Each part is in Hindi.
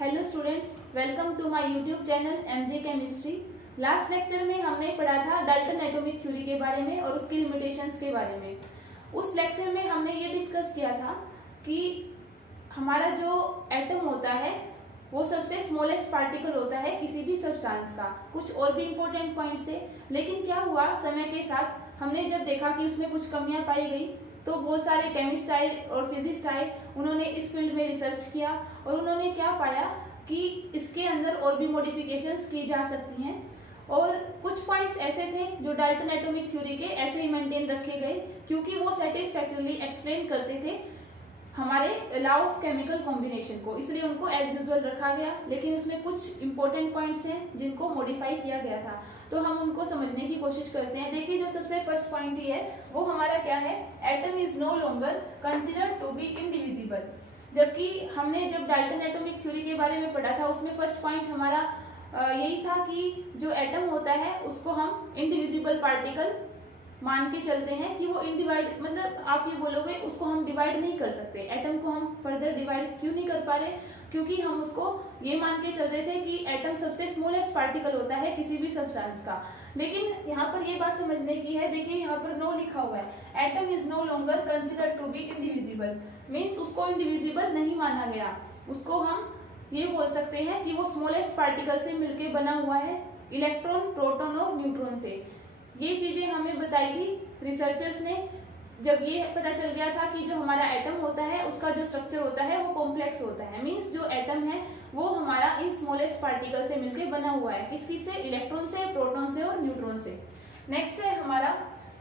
Hello students, welcome to my YouTube channel MJ chemistry. Last lecture में हमने पढ़ा था डाल्टन एटॉमिक थ्योरी के बारे में और उसकी लिमिटेशंस के बारे में। उस लेक्चर में हमने ये डिस्कस किया था कि हमारा जो एटम होता है वो सबसे स्मॉलेस्ट पार्टिकल होता है किसी भी सब्सटेंस का। कुछ और भी इंपॉर्टेंट पॉइंट्स थे, लेकिन क्या हुआ समय के साथ हमने जब देखा कि उसमें कुछ कमियां पाई गई तो बहुत सारे केमिस्ट आए और फिजिस्ट आए, उन्होंने इस फील्ड में रिसर्च किया और उन्होंने क्या पाया कि इसके अंदर और भी मॉडिफिकेशंस की जा सकती हैं। और कुछ पॉइंट्स ऐसे थे जो डाल्टन एटॉमिक थ्योरी के ऐसे ही मेंटेन रखे गए क्योंकि वो सेटिस्फैक्टरली एक्सप्लेन करते थे हमारे लॉ ऑफ केमिकल कॉम्बिनेशन को, इसलिए उनको एज यूजुअल रखा गया। लेकिन उसमें कुछ इंपॉर्टेंट पॉइंट्स हैं जिनको मॉडिफाई किया गया था, तो हम उनको समझने की कोशिश करते हैं। देखिए, जो सबसे फर्स्ट पॉइंट ही है वो हमारा क्या है, atom is no longer considered to be indivisible. जबकि हमने जब डाल्टन एटॉमिक थ्योरी के बारे में पढ़ा था उसमें फर्स्ट पॉइंट हमारा यही था कि जो एटम होता है उसको हम इनडिविजिबल पार्टिकल मान के चलते हैं कि वो इनडिवाइड, मतलब आप ये बोलोगे उसको हम डिवाइड नहीं कर सकते। एटम को हम फर्दर डिवाइड क्यों नहीं कर पा रहे, क्योंकि हम उसको ये मान के चल रहे थे कि एटम सबसे स्मॉलेस्ट पार्टिकल होता है किसी भी सब्सटेंस का। लेकिन यहाँ पर ये बात समझने की है, देखिए यहाँ पर नो लिखा हुआ है, atom is no longer considered to be indivisible, means उसको इनडिविजिबल नहीं माना गया। उसको हम ये बोल सकते हैं कि वो स्मॉलेस्ट पार्टिकल से मिलकर बना हुआ है, इलेक्ट्रॉन, प्रोटॉन और न्यूट्रॉन से। ये चीजें हमें बताई थी रिसर्चर्स ने जब ये पता चल गया था कि जो हमारा एटम होता है उसका जो स्ट्रक्चर होता है वो कॉम्प्लेक्स होता है। मींस जो एटम है वो हमारा इन स्मॉलेस्ट पार्टिकल से मिलकर बना हुआ है, किस से, इलेक्ट्रॉन से, प्रोटॉन से और न्यूट्रॉन से। नेक्स्ट है हमारा,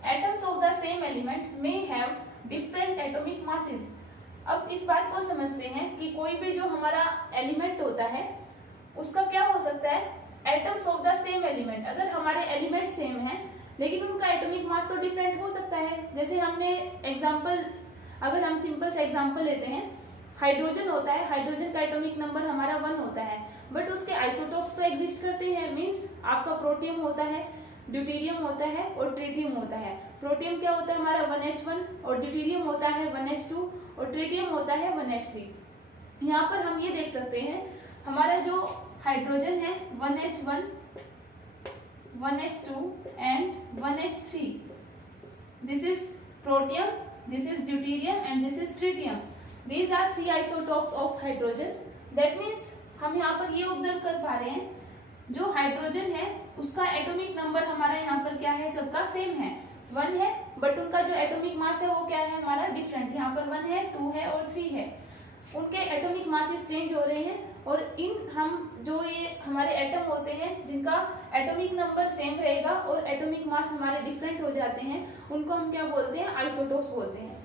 atoms of the same element may have different atomic masses. अब इस बात को समझते हैं कि कोई भी जो हमारा एलिमेंट होता है उसका क्या हो सकता है, atoms of the same element, अगर हमारे एलिमेंट सेम है लेकिन उनका एटॉमिक मास तो डिफरेंट हो सकता है। जैसे हमने एग्जांपल, अगर हम सिंपल से एग्जांपल लेते हैं, हाइड्रोजन होता है, हाइड्रोजन का एटॉमिक नंबर हमारा 1 होता है, बट उसके आइसोटोप्स तो एग्जिस्ट करते हैं। मींस आपका प्रोटियम होता है, ड्यूटेरियम होता है और ट्रिटियम होता है। प्रोटियम क्या होता है हमारा 1H1 और ड्यूटेरियम होता है 1H2 और ट्रिटियम होता है 1H3। यहाँ पर हम ये देख सकते हैं हमारा जो हाइड्रोजन है 1H1, 1H2 and 1H3. This is protium, this is deuterium and this is tritium. These are 3 isotopes of hydrogen. That means हम यहाँ पर ये ऑब्जर्व कर पा रहे हैं, जो हाइड्रोजन है उसका एटॉमिक नंबर हमारा यहाँ पर क्या है, सबका सेम है, 1 है, बट उनका जो एटॉमिक मास है वो क्या है हमारा डिफरेंट। यहाँ पर 1 है, 2 है और 3 है, उनके एटॉमिक मासेस चेंज हो रहे हैं। और इन हम जो ये हमारे एटम होते हैं जिनका एटॉमिक नंबर सेम रहेगा और एटॉमिक मास हमारे डिफरेंट हो जाते हैं, उनको हम क्या बोलते हैं, आइसोटोप्स बोलते हैं।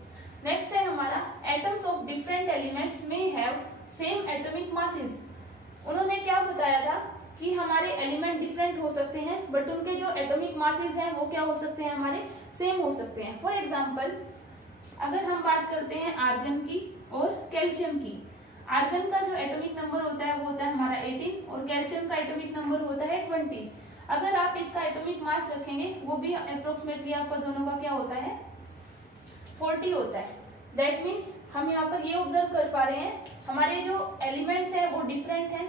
नेक्स्ट है हमारा, एटम्स ऑफ डिफरेंट एलिमेंट्स में हैव सेम एटॉमिक मासेस। उन्होंने क्या बताया था कि हमारे एलिमेंट डिफरेंट हो सकते हैं बट उनके जो एटॉमिक मासेस हैं वो क्या हो सकते हैं, हमारे सेम हो सकते हैं। फॉर एग्जाम्पल, अगर हम बात करते हैं आर्गन की और कैल्शियम की, आर्गन का जो एटॉमिक नंबर होता है वो होता है हमारा 18 और कैल्शियम का एटॉमिक नंबर होता है 20। अगर आप इसका एटॉमिक मास रखेंगे वो भी अप्रोक्सीमेटली आपका दोनों का क्या होता है, 40 होता है। दैट मीन्स हम यहाँ पर ये ऑब्जर्व कर पा रहे हैं हमारे जो एलिमेंट्स हैं वो डिफरेंट हैं,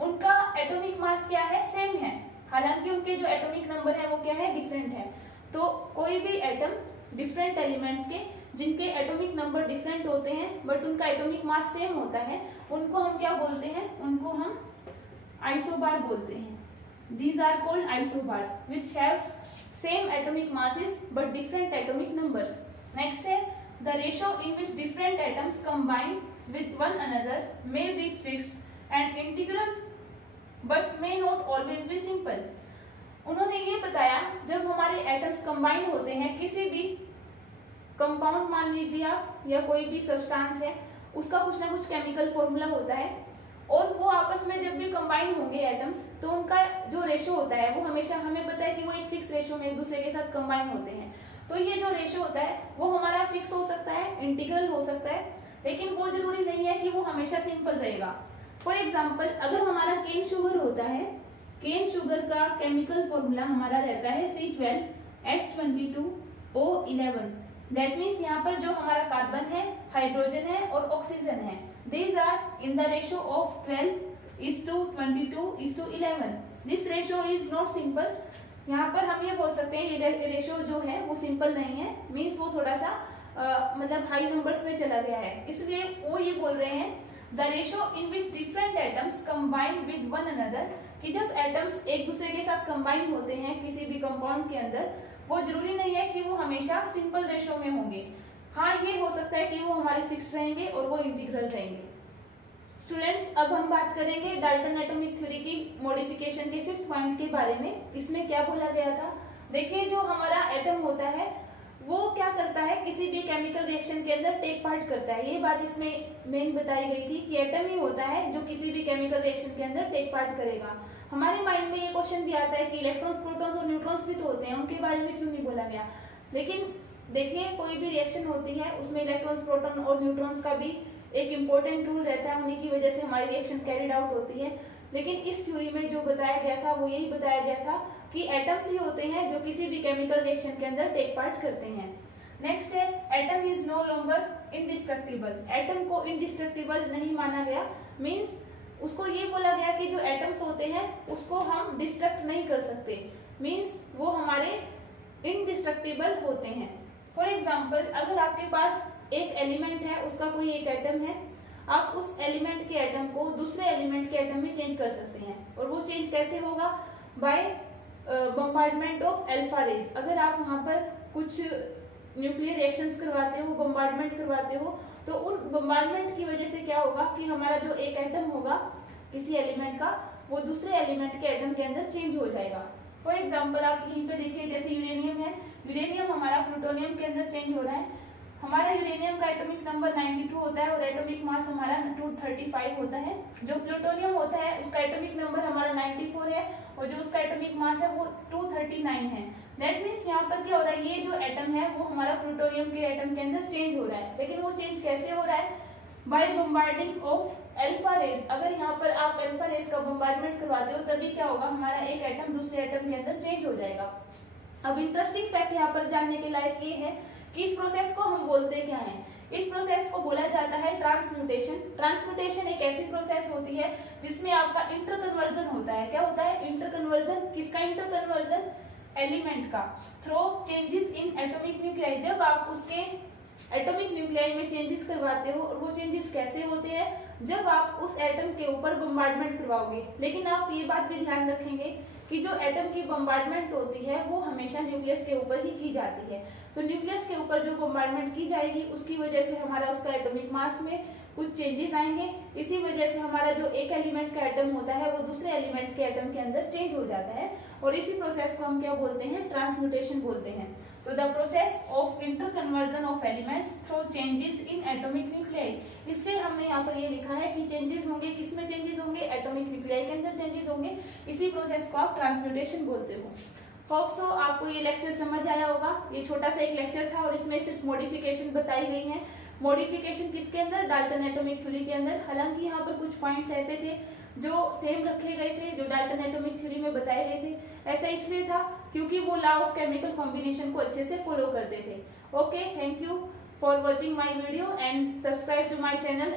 उनका एटॉमिक मास क्या है, सेम है, हालांकि उनके जो एटॉमिक नंबर है वो क्या है, डिफरेंट है। तो कोई भी एटम डिफरेंट एलिमेंट्स के जिनके एटॉमिक नंबर डिफरेंट होते हैं बट उनका एटॉमिक मास सेम होता है, उनको हम क्या बोलते हैं, उनको हम आइसोबार बोलते हैं। These are called isobars which have same atomic masses but different atomic numbers. Next है, the ratio in which different atoms combine with one another may be fixed and integral but may not always be simple. उन्होंने ये बताया जब हमारे एटम्स कंबाइन होते हैं, किसी भी कंपाउंड मान लीजिए आप या कोई भी सब्सटेंस है, उसका कुछ ना कुछ केमिकल फॉर्मूला होता है और वो आपस में जब भी कंबाइन होंगे एटम्स तो उनका जो रेशो होता है वो हमेशा, हमें पता है कि वो एक फिक्स रेशो में एक दूसरे के साथ कंबाइन होते हैं। तो ये जो रेशो होता है वो हमारा फिक्स हो सकता है, इंटीग्रल हो सकता है, लेकिन वो जरूरी नहीं है कि वो हमेशा सिंपल रहेगा। फॉर एग्जाम्पल, अगर हमारा केन शुगर होता है, केन शुगर का केमिकल फॉर्मूला हमारा रहता है C12H22O11। दैट मीन्स यहाँ पर जो हमारा कार्बन है, हाइड्रोजन है और ऑक्सीजन है, These are in the ratio of 12:22:11. This ratio is not simple. यहाँ पर हम ये बोल सकते हैं ये रेशियो जो है वो सिंपल नहीं है, मीन्स वो थोड़ा सा मतलब हाई नंबर्स में चला गया है। इसलिए वो ये बोल रहे हैं the ratio in which different atoms combine with one another, कि जब एटम्स एक दूसरे के साथ कंबाइन होते हैं किसी भी कंपाउंड के अंदर, वो जरूरी नहीं है कि वो हमेशा सिंपल रेशियो में होंगे। हाँ, ये हो सकता है कि वो हमारे फिक्स रहेंगे और वो इंटीग्रल रहेंगे। स्टूडेंट्स, अब हम बात करेंगे डाल्टन एटॉमिक थ्योरी की मॉडिफिकेशन के 5th पॉइंट के बारे में। इसमें क्या बोला गया था? देखिए, जो हमारा एटम होता है वो क्या करता है, किसी भी केमिकल रिएक्शन के अंदर टेक पार्ट करता है। ये बात इसमें मेन बताई गई थी कि एटम ही होता है जो किसी भी केमिकल रिएक्शन के अंदर टेक पार्ट करेगा। हमारे माइंड में ये क्वेश्चन भी आता है कि इलेक्ट्रॉन्स, प्रोटॉन्स और न्यूट्रॉन्स भी तो होते हैं, उनके बारे में क्यों नहीं बोला गया? लेकिन देखिए, कोई भी रिएक्शन होती है उसमें इलेक्ट्रॉन्स, प्रोटॉन और न्यूट्रॉन्स का भी एक इम्पोर्टेंट रूल रहता है, उन्हीं की वजह से हमारी रिएक्शन कैरिड आउट होती है। लेकिन इस थ्योरी में जो बताया गया था वो यही बताया गया था कि एटम्स ही होते हैं जो किसी भी केमिकल रिएक्शन के अंदर टेक पार्ट करते हैं। नेक्स्ट है atom is no longer indestructible. Atom को इनडिस्ट्रक्टिबल नहीं माना गया, मींस उसको ये बोला गया कि जो एटम्स होते हैं उसको हम डिस्ट्रक्ट नहीं कर सकते, मींस वो हमारे इनडिस्ट्रक्टिबल होते हैं। फॉर एग्जाम्पल, अगर आपके पास एक एलिमेंट है, उसका कोई एक एटम है, आप उस एलिमेंट के एटम को दूसरे एलिमेंट के एटम में चेंज कर सकते हैं। और वो चेंज कैसे होगा? By bombardment of alpha rays. अगर आप वहां पर कुछ न्यूक्लियर रिएक्शंस करवाते हो, बम्बार्डमेंट करवाते हो, तो उन बम्बार्डमेंट की वजह से क्या होगा कि हमारा जो एक एटम होगा किसी एलिमेंट का, वो दूसरे एलिमेंट के एटम के अंदर चेंज हो जाएगा। फॉर एग्जाम्पल, आप यहीं पे देखिए, जैसे यूरेनियम है, यूरेनियम हमारा प्लूटोनियम के अंदर चेंज हो रहा है। हमारा यूरेनियम का एटॉमिक नंबर 92 होता है और एटॉमिक मास हमारा 235 होता है। जो प्लूटोनियम होता है उसका एटॉमिक नंबर हमारा 94 है और जो उसका एटॉमिक मास है वो 239 है। दैट मीन्स यहाँ पर क्या हो रहा है, ये जो एटम है वो हमारा प्लूटोनियम के एटम के अंदर चेंज हो रहा है। लेकिन वो चेंज कैसे हो रहा है? By bombarding of alpha rays. अगर यहाँ पर आप अल्फा रेज का बम्बार्डमेंट करवाते हो तभी क्या होगा, हमारा एक एटम दूसरे एटम के अंदर चेंज हो जाएगा। अब इंटरेस्टिंग फैक्ट यहाँ पर जानने के लायक ये है कि इस प्रोसेस को हम बोलते क्या हैं? इस प्रोसेस को बोला जाता है ट्रांसम्यूटेशन। ट्रांसम्यूटेशन एक ऐसी प्रोसेस होती है जिसमें आपका इंटरकन्वर्जन होता है। क्या होता है? इंटरकन्वर्जन। किसका इंटरकन्वर्जन? एलिमेंट का, through changes in atomic nuclei. जब आप उसके एटॉमिक न्यूक्लियाई में चेंजेस करवाते हो, और वो चेंजेस कैसे होते हैं? जब आप उस एटम के ऊपर बम्बार्डमेंट करवाओगे। लेकिन आप ये बात भी ध्यान रखेंगे कि जो एटम की बम्बार्डमेंट होती है वो हमेशा न्यूक्लियस के ऊपर ही की जाती है। तो न्यूक्लियस के ऊपर जो बम्बार्डमेंट की जाएगी उसकी वजह से हमारा उसका एटॉमिक मास में कुछ चेंजेस आएंगे। इसी वजह से हमारा जो एक एलिमेंट का एटम होता है वो दूसरे एलिमेंट के एटम के अंदर चेंज हो जाता है, और इसी प्रोसेस को हम क्या बोलते हैं? ट्रांसम्यूटेशन बोलते हैं। तो the process of interconversion of elements through changes in atomic nuclei. इसलिए हमने यहाँ पर ये लिखा है कि चेंजेस होंगे, किसमें चेंजेस होंगे? एटॉमिक न्यूक्लियाई के अंदर चेंजेस होंगे। इसी प्रोसेस को आप ट्रांसम्यूटेशन बोलते हो। होप सो आपको ये लेक्चर समझ आया होगा। ये छोटा सा एक लेक्चर था और इसमें सिर्फ मॉडिफिकेशन बताई गई है। मॉडिफिकेशन किसके अंदर? डाल्टन एटॉमिक थ्योरी के अंदर। हालांकि यहाँ पर कुछ पॉइंट्स ऐसे थे जो सेम रखे गए थे जो डाल्टन एटॉमिक थ्योरी में बताए गए थे। ऐसा इसलिए था क्योंकि वो लॉ ऑफ केमिकल कॉम्बिनेशन को अच्छे से फॉलो करते थे। Okay, thank you for watching my video and subscribe to my channel.